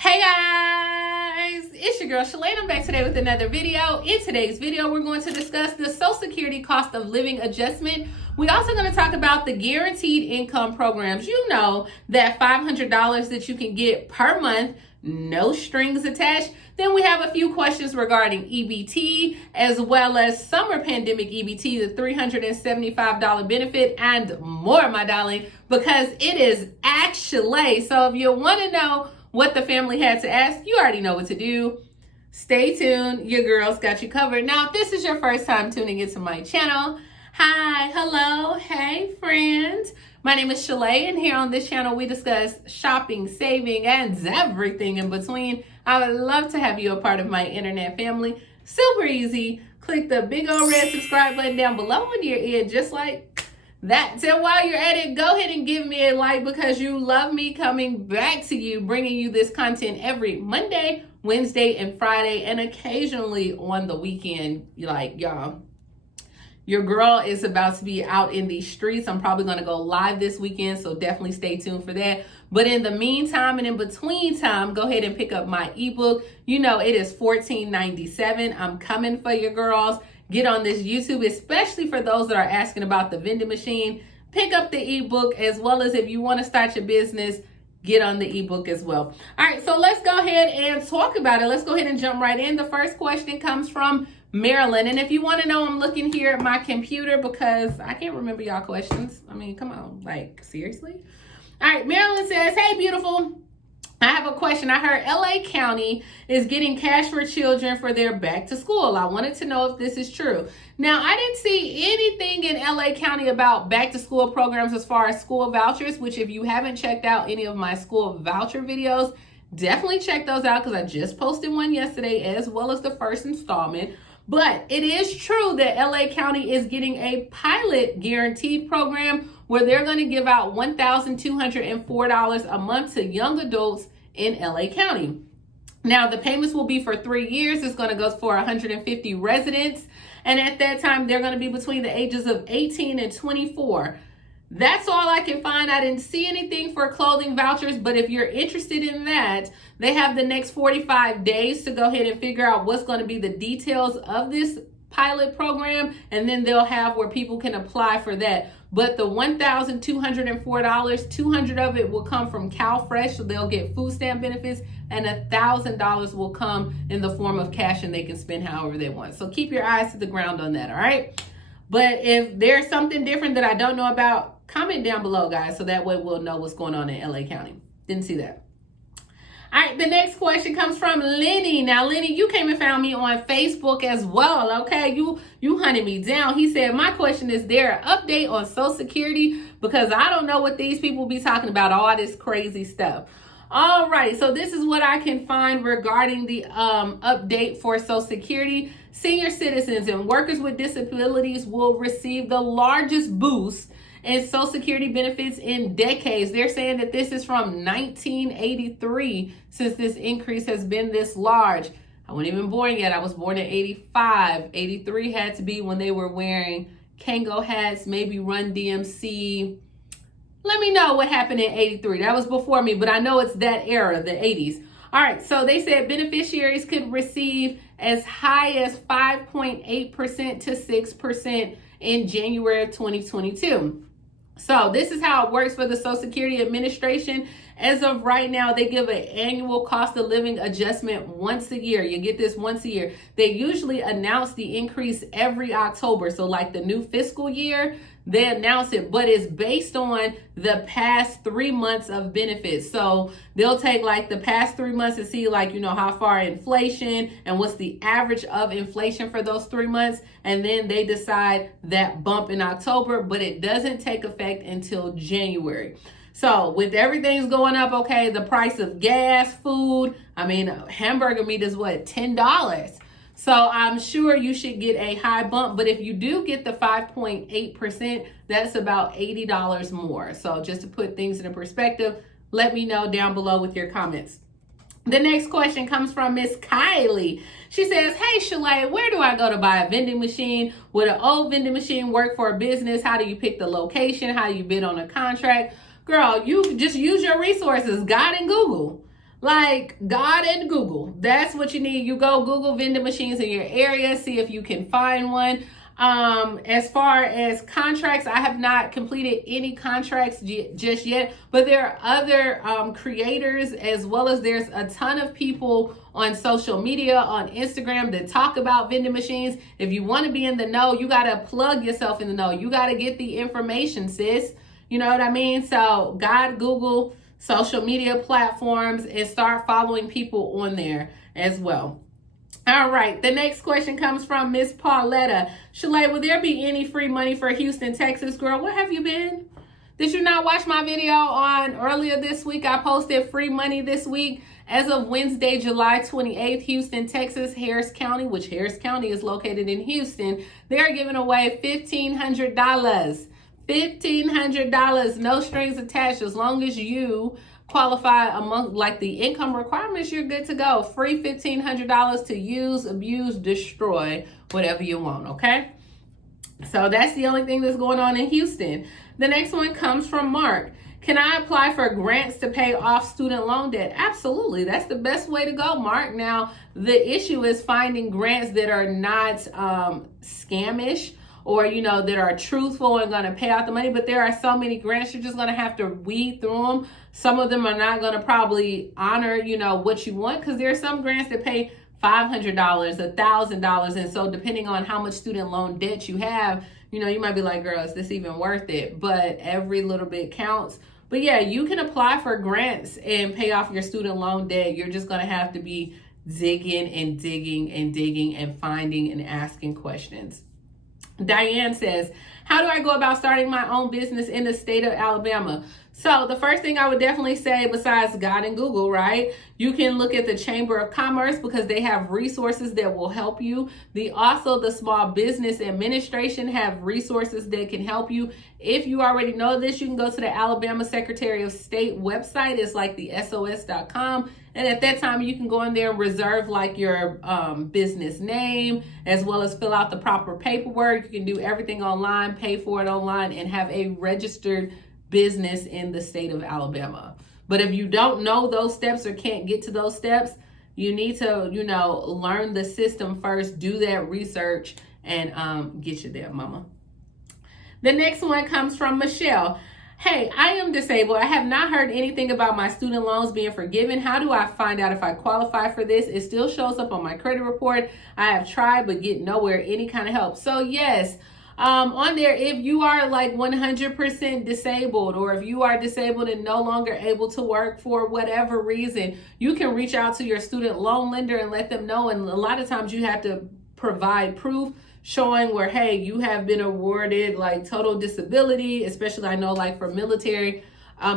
Hey guys, it's your girl Shalae. I'm back today with another video. In today's video, we're going to discuss the Social Security cost of living adjustment. We're also going to talk about the guaranteed income programs. You know, that $500 that you can get per month, no strings attached. Then we have a few questions regarding EBT, as well as summer pandemic EBT, the $375 benefit, and more, my darling, because it is actually. So if you want to know what the family had to ask, you already know what to do. Stay tuned. Your girl's got you covered. Now, if this is your first time tuning into my channel, hi, hello, hey, friends. My name is Shalae, and here on this channel, we discuss shopping, saving, and everything in between. I would love to have you a part of my internet family. Super easy. Click the big old red subscribe button down below on your ear, just like that. So while you're at it, go ahead and give me a like because you love me coming back to you, bringing you this content every Monday, Wednesday, and Friday, and occasionally on the weekend. Like, y'all, your girl is about to be out in these streets. I'm probably going to go live this weekend, so definitely stay tuned for that. But in the meantime and in between time, go ahead and pick up my ebook. You know, it is $14.97. I'm coming for your girls. Get on this YouTube, especially for those that are asking about the vending machine. Pick up the ebook, as well as if you want to start your business, get on the ebook as well. All right, so let's go ahead and talk about it. Let's go ahead and jump right in. The first question comes from Maryland. And if you want to know, I'm looking here at my computer because I can't remember y'all questions. I mean, come on, like, seriously? All right, Maryland says, hey, beautiful. I have a question. I heard LA County is getting cash for children for their back to school. I wanted to know if this is true. Now, I didn't see anything in LA County about back to school programs as far as school vouchers, which if you haven't checked out any of my school voucher videos, definitely check those out because I just posted one yesterday as well as the first installment. But it is true that LA County is getting a pilot guaranteed program where they're going to give out $1,204 a month to young adults in LA County. Now, the payments will be for 3 years. It's going to go for 150 residents. And at that time, they're going to be between the ages of 18 and 24. That's all I can find. I didn't see anything for clothing vouchers, but if you're interested in that, they have the next 45 days to go ahead and figure out what's going to be the details of this pilot program, and then they'll have where people can apply for that. But the $1,204, $200 of it will come from CalFresh, so they'll get food stamp benefits, and $1,000 will come in the form of cash, and they can spend however they want. So keep your eyes to the ground on that, all right? But if there's something different that I don't know about, comment down below, guys, so that way we'll know what's going on in LA County. Didn't see that. All right, the next question comes from Lenny. Now, Lenny, you came and found me on Facebook as well, okay? You hunted me down. He said, my question is there an update on Social Security? Because I don't know what these people be talking about, all this crazy stuff. All right, so this is what I can find regarding the update for Social Security. Senior citizens and workers with disabilities will receive the largest boost in Social Security benefits in decades. They're saying that this is from 1983 since this increase has been this large. I wasn't even born yet. I was born in 85. 83 had to be when they were wearing Kango hats, maybe Run DMC. Let me know what happened in 83. That was before me, but I know it's that era, the 80s. All right, so they said beneficiaries could receive as high as 5.8% to 6% in January of 2022. So this is how it works for the Social Security Administration. As of right now, they give an annual cost of living adjustment once a year. You get this once a year. They usually announce the increase every October. So like the new fiscal year, they announce it, but it's based on the past 3 months of benefits. So they'll take like the past 3 months and see like, you know, how far inflation and what's the average of inflation for those 3 months. And then they decide that bump in October, but it doesn't take effect until January. So with everything's going up, okay, the price of gas, food, I mean, hamburger meat is what, $10. So I'm sure you should get a high bump, but if you do get the 5.8%, that's about $80 more. So just to put things into perspective, let me know down below with your comments. The next question comes from Miss Kylie. She says, hey, Shalae, where do I go to buy a vending machine? Would an old vending machine work for a business? How do you pick the location? How do you bid on a contract? Girl, you just use your resources, God and Google. Like God and Google. That's what you need. You go Google vending machines in your area, see if you can find one. As far as contracts, I have not completed any contracts just yet, but there are other creators, as well as there's a ton of people on social media, on Instagram, that talk about vending machines. If you want to be in the know, you got to plug yourself in the know. You got to get the information, sis. You know what I mean? So God, Google, social media platforms, and start following people on there as well. All right, the next question comes from Miss Pauletta. Shalae, will there be any free money for Houston, Texas? Girl, where have you been? Did you not watch my video on earlier this week? I posted free money this week. As of Wednesday, July 28th, Houston, Texas, Harris County, which Harris County is located in Houston, they're giving away $1,500. $1,500, no strings attached. As long as you qualify among like the income requirements, you're good to go. Free $1,500 to use, abuse, destroy, whatever you want, okay? So that's the only thing that's going on in Houston. The next one comes from Mark. Can I apply for grants to pay off student loan debt? Absolutely. That's the best way to go, Mark. Now, the issue is finding grants that are not scamish, or, you know, that are truthful and going to pay out the money. But there are so many grants, you're just going to have to weed through them. Some of them are not going to probably honor, you know, what you want, because there are some grants that pay $500, $1,000. And so depending on how much student loan debt you have, you know, you might be like, girl, is this even worth it? But every little bit counts. But yeah, you can apply for grants and pay off your student loan debt. You're just going to have to be digging and digging and digging and finding and asking questions. Diane says, how do I go about starting my own business in the state of Alabama? So the first thing I would definitely say, besides God and Google, right? You can look at the Chamber of Commerce, because they have resources that will help you. Also, the Small Business Administration have resources that can help you. If you already know this, you can go to the Alabama Secretary of State website. It's like the SOS.com. And at that time, you can go in there and reserve like your business name, as well as fill out the proper paperwork. You can do everything online, pay for it online, and have a registered business in the state of Alabama. But if you don't know those steps or can't get to those steps, you need to, you know, learn the system first, do that research, and get you there, mama. The next one comes from Michelle. Hey, I am disabled. I have not heard anything about my student loans being forgiven. How do I find out if I qualify for this? It still shows up on my credit report. I have tried, but get nowhere, any kind of help. So yes, on there, if you are like 100% disabled, or if you are disabled and no longer able to work for whatever reason, you can reach out to your student loan lender and let them know. And a lot of times you have to provide proof showing where, hey, you have been awarded like total disability, especially I know like for military.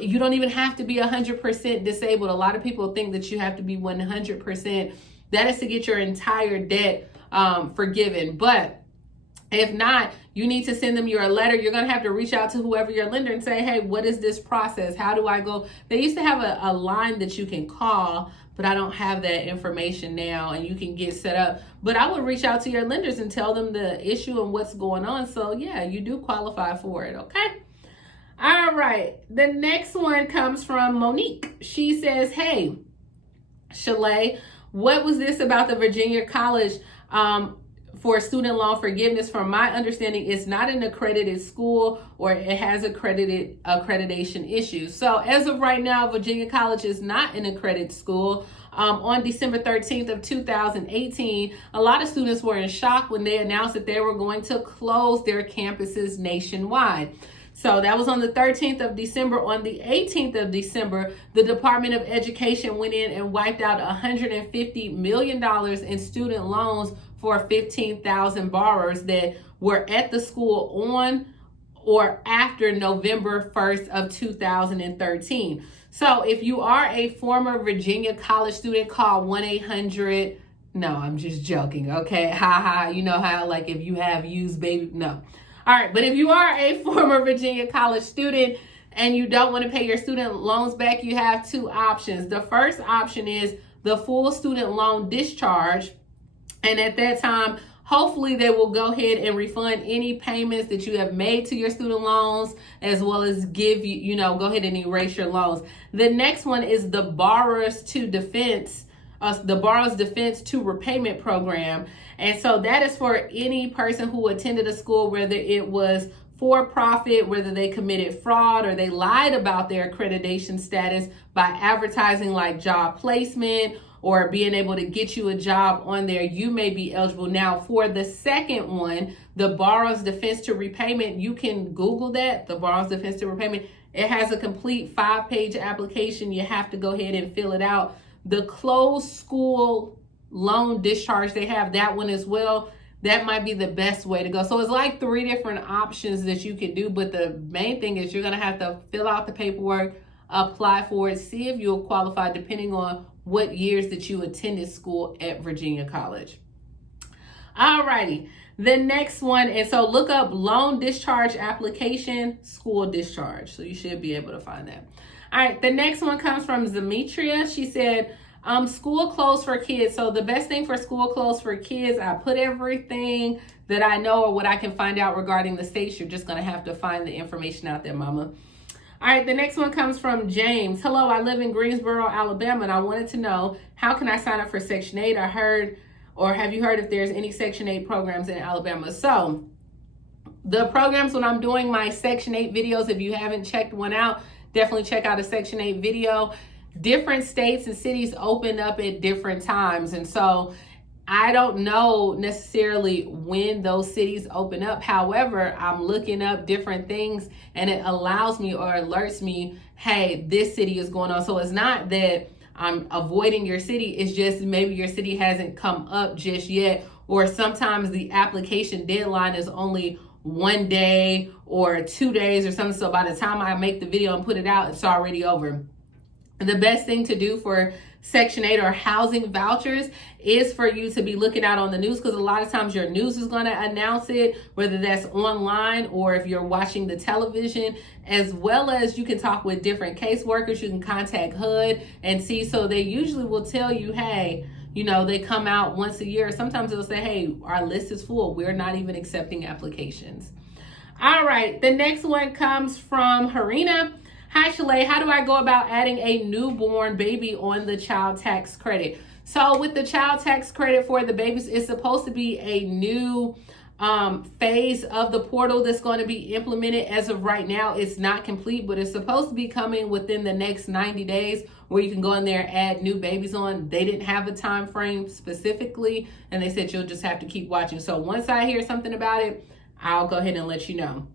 You don't even have to be 100% disabled. A lot of people think that you have to be 100%. That is to get your entire debt forgiven. But if not, you need to send them your letter. You're going to have to reach out to whoever your lender and say, hey, what is this process? How do I go? They used to have a line that you can call, but I don't have that information now, and you can get set up. But I would reach out to your lenders and tell them the issue and what's going on. So yeah, you do qualify for it, okay? All right, the next one comes from Monique. She says, hey, Shalae, what was this about the Virginia College for student loan forgiveness? From my understanding, it's not an accredited school, or it has accreditation issues. So as of right now, Virginia College is not an accredited school. On December 13th of 2018, a lot of students were in shock when they announced that they were going to close their campuses nationwide. So that was on the 13th of December. On the 18th of December, the Department of Education went in and wiped out $150 million in student loans for 15,000 borrowers that were at the school on or after November 1st of 2013. So if you are a former Virginia college student, call 1-800. No, I'm just joking. Okay. Ha. You know how, like, if you have used baby, no. All right. But if you are a former Virginia college student and you don't want to pay your student loans back, you have two options. The first option is the full student loan discharge. And at that time, hopefully they will go ahead and refund any payments that you have made to your student loans, as well as give you, go ahead and erase your loans. The next one is the Borrower's Defense to Repayment Program. And so that is for any person who attended a school, whether it was for profit, whether they committed fraud or they lied about their accreditation status by advertising like job placement or being able to get you a job on there, you may be eligible. Now, for the second one, the Borrower's Defense to Repayment, you can Google that, the Borrower's Defense to Repayment. It has a complete 5-page application. You have to go ahead and fill it out. The closed school loan discharge, they have that one as well. That might be the best way to go. So it's like 3 different options that you can do, but the main thing is you're gonna have to fill out the paperwork, apply for it, see if you'll qualify depending on what years that you attended school at Virginia College. Alrighty, the next one, and so look up loan discharge application, school discharge. So you should be able to find that. All right, the next one comes from Demetria. She said, school clothes for kids. So the best thing for school clothes for kids, I put everything that I know or what I can find out regarding the states. You're just gonna have to find the information out there, mama. All right, the next one comes from James. Hello, I live in Greensboro, Alabama, and I wanted to know, how can I sign up for Section 8? I heard, or have you heard if there's any Section 8 programs in Alabama? So the programs, when I'm doing my Section 8 videos, if you haven't checked one out, definitely check out a Section 8 video. Different states and cities open up at different times. And so I don't know necessarily when those cities open up. However, I'm looking up different things and it allows me or alerts me, hey, this city is going on. So it's not that I'm avoiding your city. It's just maybe your city hasn't come up just yet. Or sometimes the application deadline is only 1 day or 2 days or something. So by the time I make the video and put it out, it's already over. The best thing to do for Section 8 or housing vouchers is for you to be looking out on the news, because a lot of times your news is going to announce it, whether that's online or if you're watching the television, as well as you can talk with different caseworkers. You can contact HUD and see. So they usually will tell you, hey, they come out once a year. Sometimes they'll say, hey, our list is full. We're not even accepting applications. All right, the next one comes from Harina. Hi, Shalae. How do I go about adding a newborn baby on the child tax credit? So with the child tax credit for the babies, it's supposed to be a new phase of the portal that's going to be implemented. As of right now, it's not complete, but it's supposed to be coming within the next 90 days where you can go in there and add new babies on. They didn't have a time frame specifically, and they said you'll just have to keep watching. So once I hear something about it, I'll go ahead and let you know.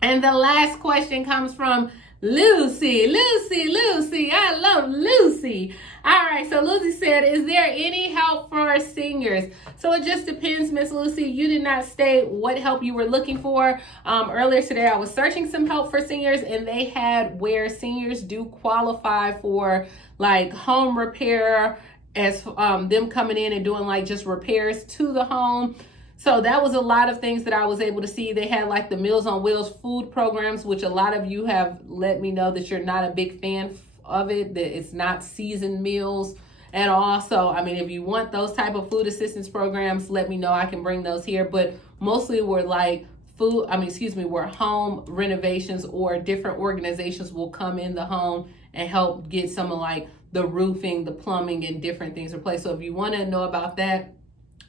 And the last question comes from Lucy. I love Lucy. All right, so Lucy said, is there any help for seniors? So it just depends, Miss Lucy. You did not state what help you were looking for. Earlier today, I was searching some help for seniors, and they had where seniors do qualify for like home repair, as them coming in and doing like just repairs to the home. So that was a lot of things that I was able to see. They had like the Meals on Wheels food programs, which a lot of you have let me know that you're not a big fan of it, that it's not seasoned meals at all. So, I mean, if you want those type of food assistance programs, let me know. I can bring those here. But mostly we're like where home renovations or different organizations will come in the home and help get some of like the roofing, the plumbing, and different things replaced. So if you want to know about that,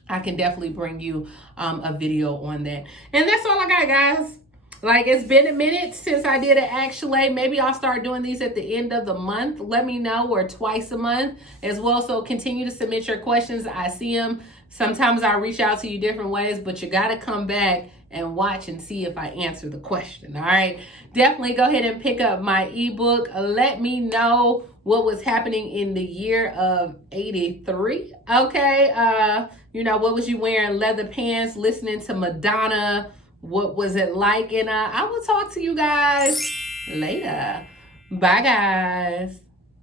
I can definitely bring you a video on that. And that's all I got, guys. Like, it's been a minute since I did an Shalae. Maybe I'll start doing these at the end of the month. Let me know, or twice a month as well. So continue to submit your questions. I see them. Sometimes I reach out to you different ways, but you got to come back and watch and see if I answer the question. All right. Definitely go ahead and pick up my ebook. Let me know what was happening in the year of 83. Okay. What was you wearing? Leather pants, listening to Madonna. What was it like? And I will talk to you guys later. Bye, guys.